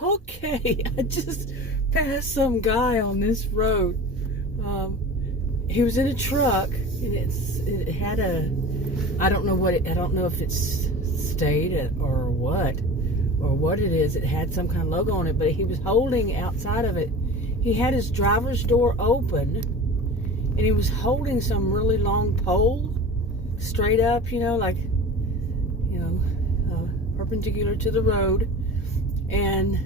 Okay, I just passed some guy on this road. He was in a truck, and it had a, I don't know if it's state or what it is. It had some kind of logo on it, but he was holding outside of it. He had his driver's door open, and he was holding some really long pole straight up, perpendicular to the road, and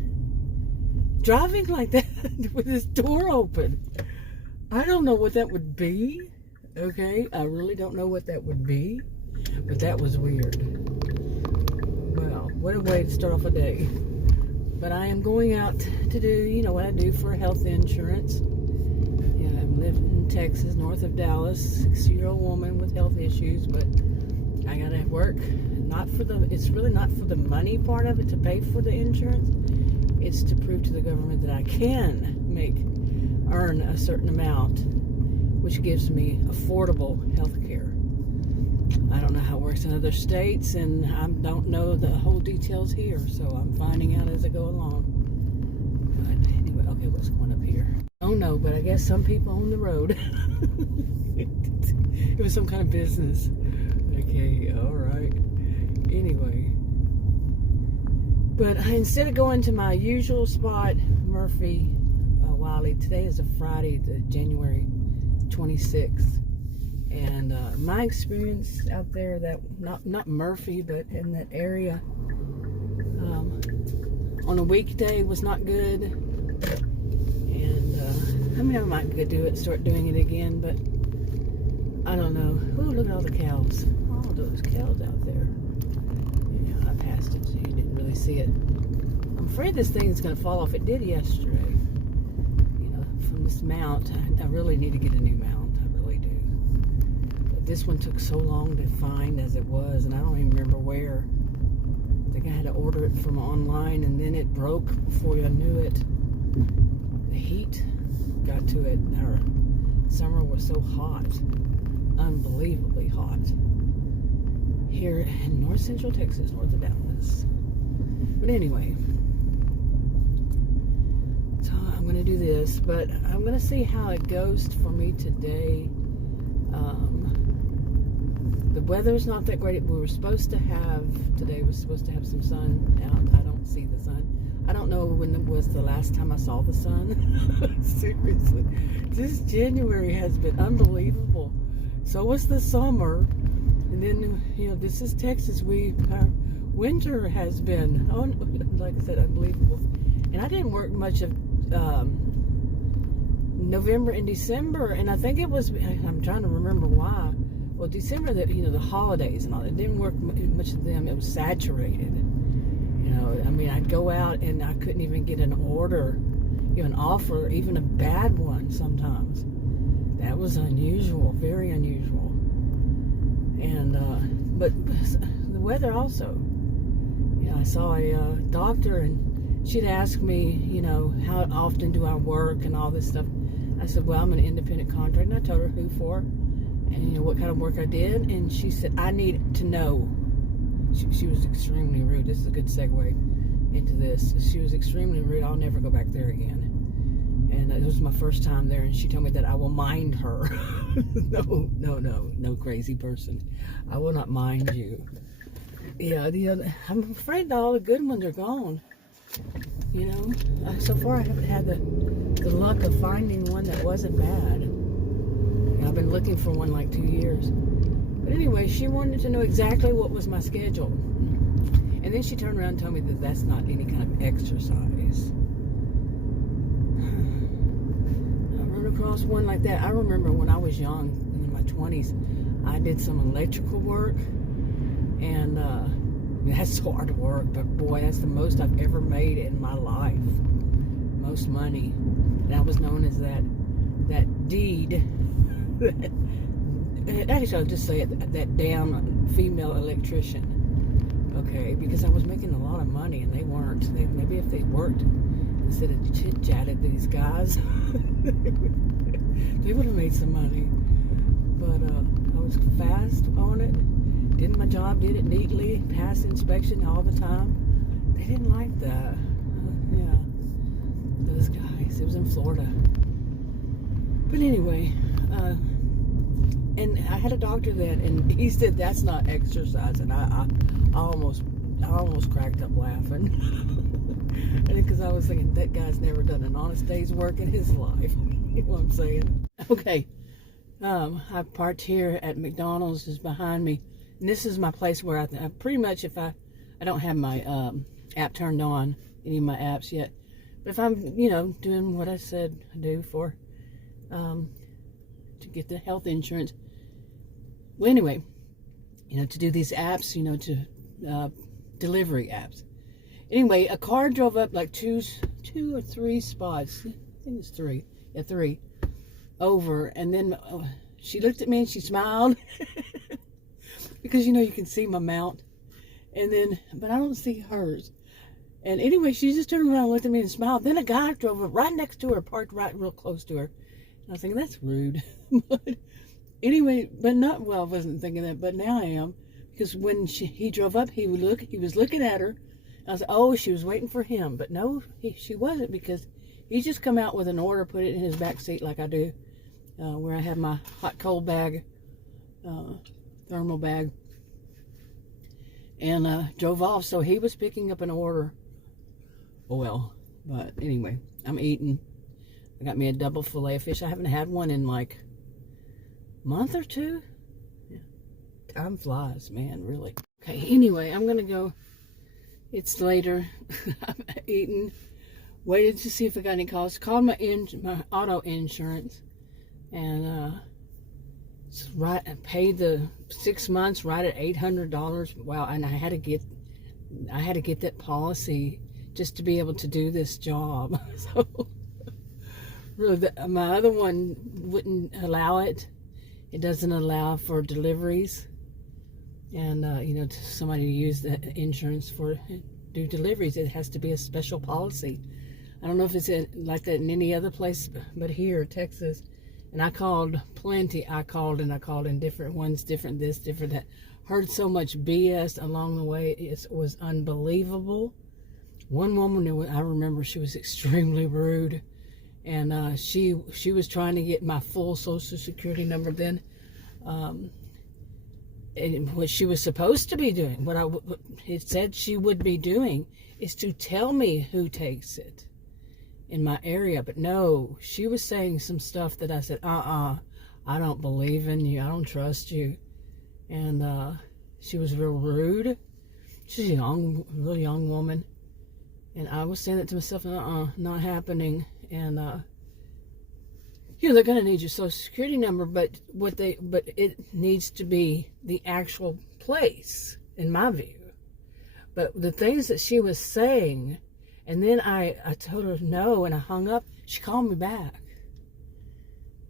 driving like that with his door open. I don't know what that would be. Okay, I really don't know what that would be, but that was weird. Well, what a way to start off a day. But I am going out to do, what I do for health insurance. Yeah, I'm living in Texas, north of Dallas, 60-year-old woman with health issues, but I gotta work. It's really not for the money part of it to pay for the insurance. It's to prove to the government that I can earn a certain amount, which gives me affordable health care. I don't know how it works in other states, and I don't know the whole details here, so I'm finding out as I go along. But anyway, okay, what's going up here? Oh no, but I guess some people on the road. It was some kind of business. Okay, all right. Anyway, but instead of going to my usual spot, Murphy, Wiley, today is a Friday, the January 26th, and my experience out there, that not Murphy, but in that area, on a weekday was not good, and I might start doing it again, but I don't know. Oh, look at all the cows. All those cows out there. Yeah, I passed it, so you didn't really see it. I'm afraid this thing is going to fall off. It did yesterday. From this mount. I really need to get a new mount. I really do. But this one took so long to find as it was, and I don't even remember where. I think I had to order it from online, and then it broke before I knew it. The heat got to it. Our summer was so hot. Unbelievably hot here in north central Texas, north of Dallas. But anyway, so I'm going to do this, but I'm going to see how it goes for me today. The weather's not that great. Today was supposed to have some sun out. I don't see the sun. I don't know when it was the last time I saw the sun. Seriously, this January has been unbelievable. So was the summer, and then this is Texas. Our winter has been, like I said, unbelievable. And I didn't work much of November and December, and I think it was. I'm trying to remember why. Well, December, the holidays and all. It didn't work much of them. It was saturated. I'd go out and I couldn't even get an order, an offer, even a bad one sometimes. That was unusual, very unusual. And but the weather also. I saw a doctor, and she'd asked me, how often do I work and all this stuff. I said, well, I'm an independent contractor, and I told her who for, and what kind of work I did. And she said, I need to know. She was extremely rude. This is a good segue into this. She was extremely rude. I'll never go back there again. And it was my first time there, and she told me that I will mind her. No, crazy person. I will not mind you. Yeah, I'm afraid that all the good ones are gone. So far I haven't had the luck of finding one that wasn't bad. I've been looking for one like 2 years. But anyway, she wanted to know exactly what was my schedule. And then she turned around and told me that that's not any kind of exercise. Across one like that. I remember when I was young, in my 20s, I did some electrical work, and that's hard work, but boy, that's the most I've ever made in my life. Most money. And I was known as that deed. Actually, I'll just say it, that damn female electrician. Okay, because I was making a lot of money, and they weren't. Maybe if they worked instead of chit-chatted, these guys, they would have made some money. But I was fast on it, did my job, did it neatly, passed inspection all the time. They didn't like that. Yeah, It was in Florida. But anyway, and I had a doctor then, and he said that's not exercise, and I almost cracked up laughing, and because I was thinking that guy's never done an honest day's work in his life. You know what I'm saying? Okay, I parked here at McDonald's, is behind me, and this is my place where I pretty much, if I don't have my app turned on, any of my apps yet, but if I'm doing what I said I do for to get the health insurance. Well, anyway, to do these apps, to delivery apps. Anyway, a car drove up like two or three spots. I think it's three. Yeah, three. Over. And then she looked at me and she smiled. Because, you can see my mount. And then, but I don't see hers. And anyway, she just turned around and looked at me and smiled. Then a guy drove up right next to her, parked right real close to her. And I was thinking, that's rude. But anyway, I wasn't thinking that, but now I am. Because when he drove up, he was looking at her. I was like, oh, she was waiting for him. But no, she wasn't, because he just come out with an order, put it in his back seat like I do, where I have my hot cold bag, thermal bag, and drove off. So he was picking up an order. Well, but anyway, I'm eating. I got me a double fillet of fish. I haven't had one in like a month or two. Yeah. Time flies, man, really. Okay, anyway, I'm gonna go. It's later. I'm eating. Waited to see if I got any calls. Called my auto insurance, and I paid the 6 months right at $800. Wow, and I had to get that policy just to be able to do this job. So really, my other one wouldn't allow it. It doesn't allow for deliveries, and somebody to use the insurance for do deliveries. It has to be a special policy. I don't know if it's like that in any other place, but here, Texas. And I called plenty. I called in different ones, different this, different that. Heard so much BS along the way. It was unbelievable. One woman, I remember, she was extremely rude. And she was trying to get my full Social Security number then. And what she was supposed to be doing, it said she would be doing, is to tell me who takes it in my area. But no, she was saying some stuff that I said, I don't believe in you. I don't trust you. And she was real rude. She's a real young woman. And I was saying that to myself, not happening. And they're going to need your Social Security number, but it needs to be the actual place, in my view. But the things that she was saying, and then I told her no, and I hung up. She called me back.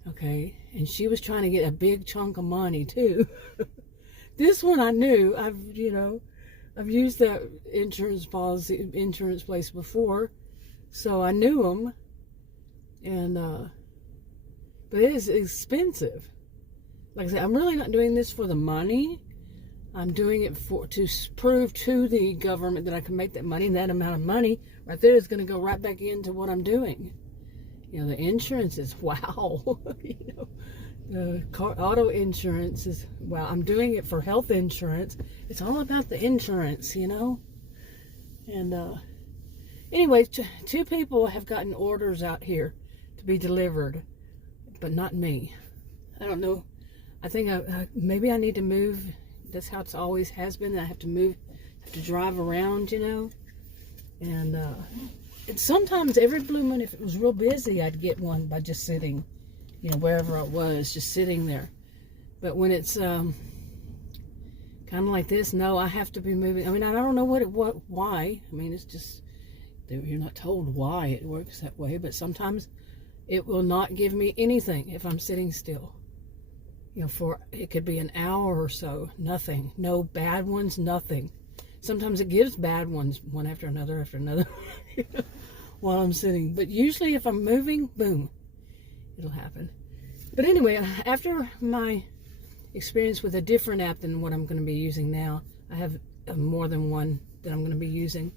Okay, and she was trying to get a big chunk of money too. This one I knew. I've used that insurance place before, so I knew them. And but it is expensive. Like I said, I'm really not doing this for the money. I'm doing it to prove to the government that I can make that money, and that amount of money right there is going to go right back into what I'm doing. The insurance is wow. The auto insurance is wow. I'm doing it for health insurance. It's all about the insurance, And anyway, two people have gotten orders out here to be delivered, but not me. I don't know. I think maybe I need to move. That's how it always has been. I have to move, have to drive around, And sometimes every blue moon, if it was real busy, I'd get one by just sitting, wherever I was, just sitting there. But when it's kind of like this, no, I have to be moving. I mean, I don't know why. I mean, it's just, you're not told why it works that way, but sometimes it will not give me anything if I'm sitting still. For it could be an hour or so, nothing. No bad ones, nothing. Sometimes it gives bad ones, one after another, while I'm sitting. But usually if I'm moving, boom, it'll happen. But anyway, after my experience with a different app than what I'm going to be using now, I have more than one that I'm going to be using.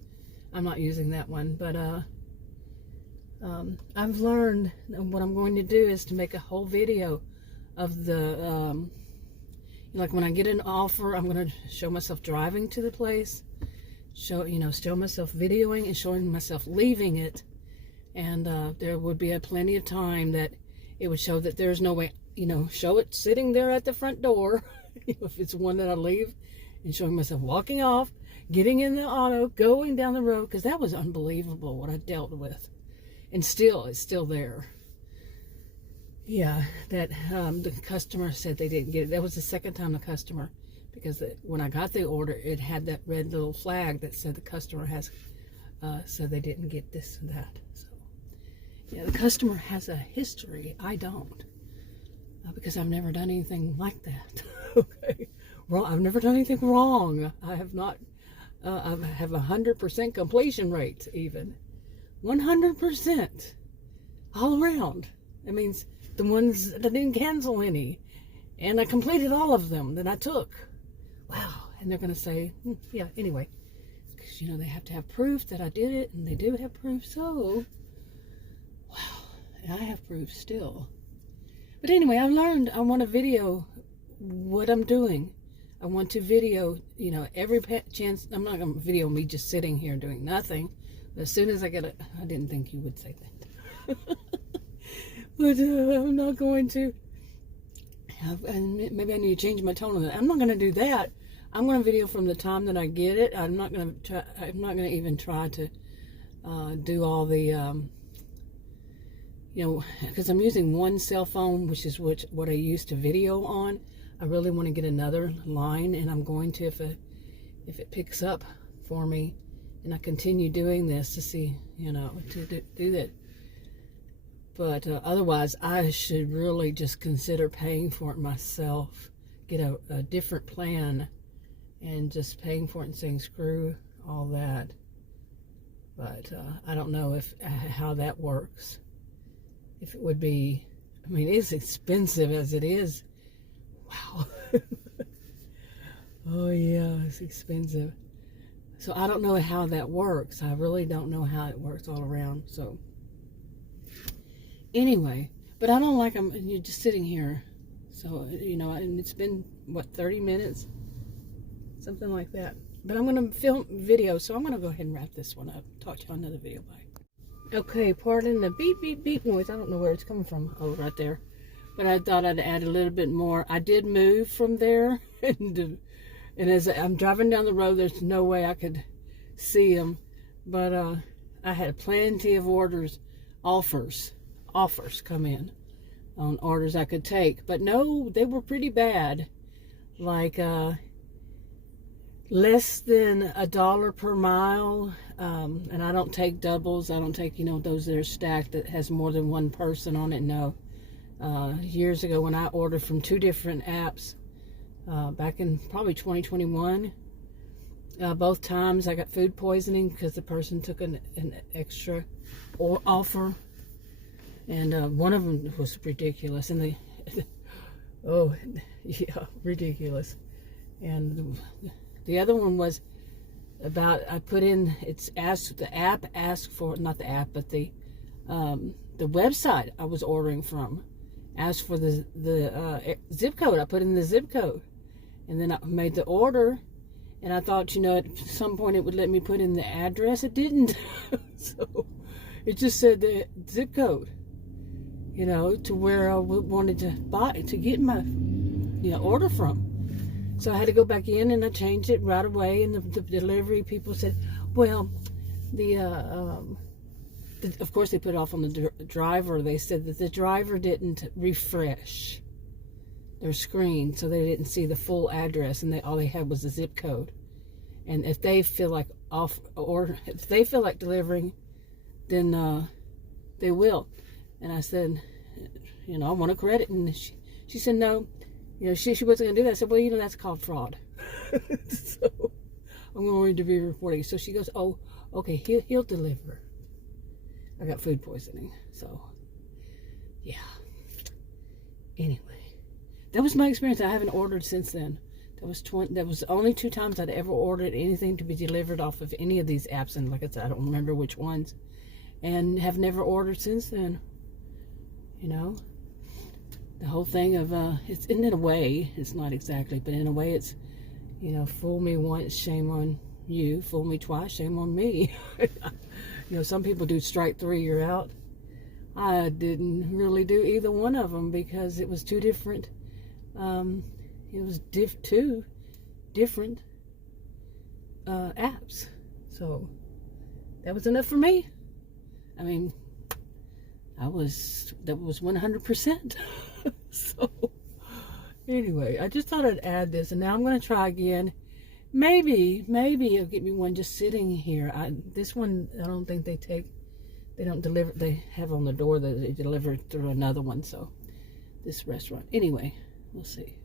I'm not using that one, but I've learned what I'm going to do is to make a whole video of the, like when I get an offer, I'm going to show myself driving to the place, show myself videoing and showing myself leaving it. And there would be plenty of time that it would show that there's no way, show it sitting there at the front door, if it's one that I leave, and showing myself walking off, getting in the auto, going down the road, because that was unbelievable what I dealt with. And it's still there. Yeah, that the customer said they didn't get it. That was the second time the customer, because when I got the order, it had that red little flag that said the customer has, said they didn't get this and that. So, yeah, the customer has a history. I don't, because I've never done anything like that. Okay, wrong. I've never done anything wrong. I have not. I have 100% completion rate, even 100% all around. That means the ones that didn't cancel any, and I completed all of them that I took. Wow. And they're going to say, yeah, anyway, because they have to have proof that I did it, and they do have proof. So, wow, and I have proof still. But anyway, I've learned I want to video what I'm doing. I want to video, every chance. I'm not going to video me just sitting here doing nothing. But as soon as I get it, I didn't think you would say that. But I'm not going to. And maybe I need to change my tone on that. I'm not going to do that. I'm going to video from the time that I get it. I'm not going to even try to do all the, because I'm using one cell phone, which is what I used to video on. I really want to get another line, and I'm going to, if it picks up for me, and I continue doing this to see, to do that. But otherwise, I should really just consider paying for it myself, get a different plan, and just paying for it and saying screw all that. But I don't know how that works. If it would be, it's expensive as it is. Wow. Oh yeah, it's expensive. So I don't know how that works. I really don't know how it works all around. So anyway, but I don't like you're just sitting here. So, and it's been, 30 minutes? Something like that. But I'm going to film video, so I'm going to go ahead and wrap this one up. Talk to you on another video. Bye. Okay, pardon the beep, beep, beep noise. I don't know where it's coming from. Oh, right there. But I thought I'd add a little bit more. I did move from there. And as I'm driving down the road, there's no way I could see them. But I had plenty of offers come in on orders I could take. But no, they were pretty bad. Like less than $1 per mile. And I don't take doubles. I don't take, those that are stacked that has more than one person on it. No. Years ago when I ordered from 2 different apps, back in probably 2021, both times I got food poisoning because the person took an extra offer, and one of them was ridiculous, and oh yeah, ridiculous, and the other one was about, I put in, the app asked for, not the app, but the website I was ordering from asked for the zip code. I put in the zip code, and then I made the order, and I thought, at some point it would let me put in the address. It didn't. So it just said the zip code, to where I wanted to get my order from. So I had to go back in, and I changed it right away, and the delivery people said, well, of course, they put it off on the driver. They said that the driver didn't refresh their screen, so they didn't see the full address, and all they had was the zip code. And if they feel like if they feel like delivering, then they will. And I said, I want a credit, and she said no. She wasn't gonna do that. I said, well, that's called fraud. So I'm going to be reporting. So she goes, oh, okay, he'll deliver. I got food poisoning, so yeah. Anyway, that was my experience. I haven't ordered since then. That was only 2 times I'd ever ordered anything to be delivered off of any of these apps, and like I said, I don't remember which ones. and have never ordered since then. You know, the whole thing of it's in a way, it's not exactly, but in a way it's, you know, fool me once, shame on you. Fool me twice, shame on me. You know, some people do strike 3, you're out. I didn't really do either one of them because it was two different. It was two different apps. So that was enough for me. I mean, that was 100%. So anyway, I just thought I'd add this, and now I'm going to try again. Maybe it'll get me one just sitting here. This one, I don't think they don't deliver. They have on the door that they deliver through another one. So this restaurant. Anyway, we'll see.